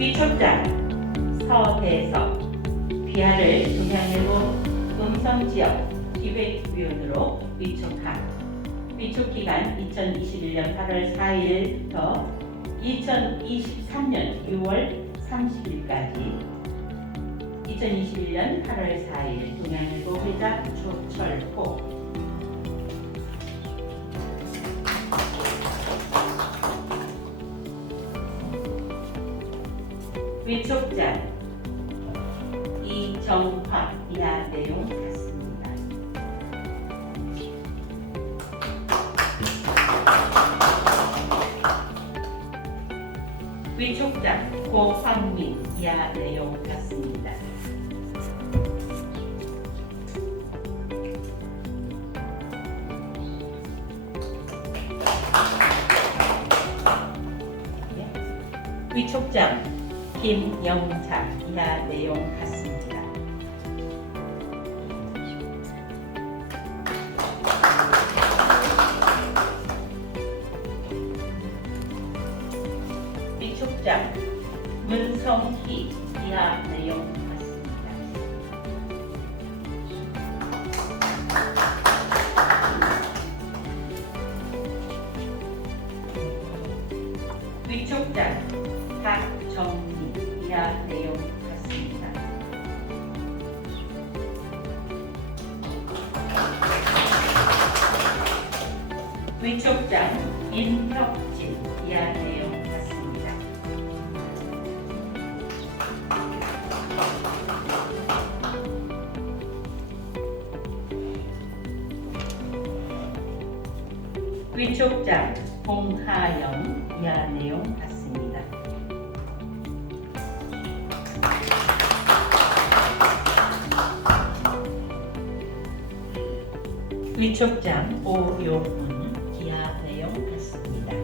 위촌장 사업회에서 비하를 동양일보 음성지역 기획위원으로 위촉한 위촉기간 2021년 8월 4일부터 2023년 6월 30일까지 2021년 8월 4일 동양일보 회장 조철호 위촉장 이정화 이하 내용 같습니다. 위촉장 고황민 이하 내용 같습니다. 예. 위촉장 김영자 이하 내용 같습니다. 위촉장 문성희 이하 내용. 위촉장 박정 미 이하 내용 같습니다. 위촉장 임혁진 이하 내용 같습니다. 위촉장 홍하영 이하 내용 같습니다. 위촉장 오용훈 기하 내용 같습니다.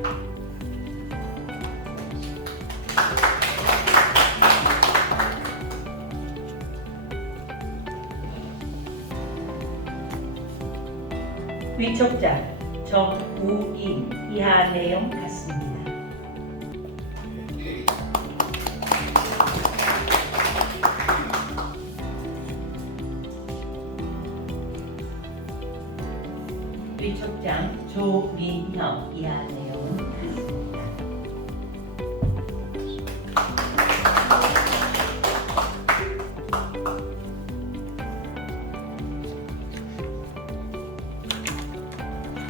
위촉장 정우인 이하 내용 같습니다. 위촉장 조민혁 이하 내용 같습니다.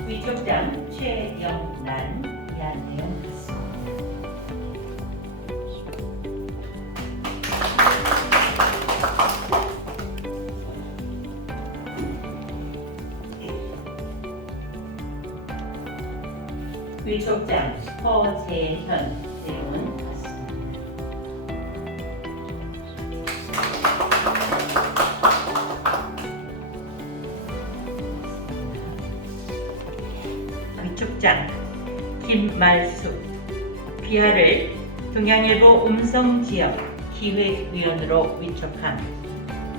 위촉장 최영란 이하 내용 같습니다. 위촉장 허재현 내용은. 위촉장 김말숙 비하를 동양일보 음성지역 기획위원으로 위촉함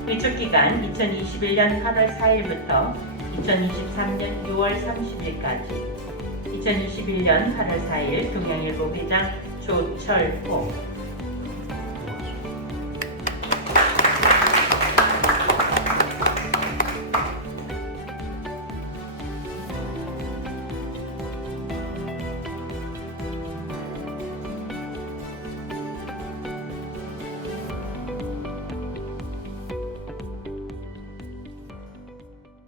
위촉기간 2021년 8월 4일부터 2023년 6월 30일까지 2021년 8월 4일 동양일보 회장 조철호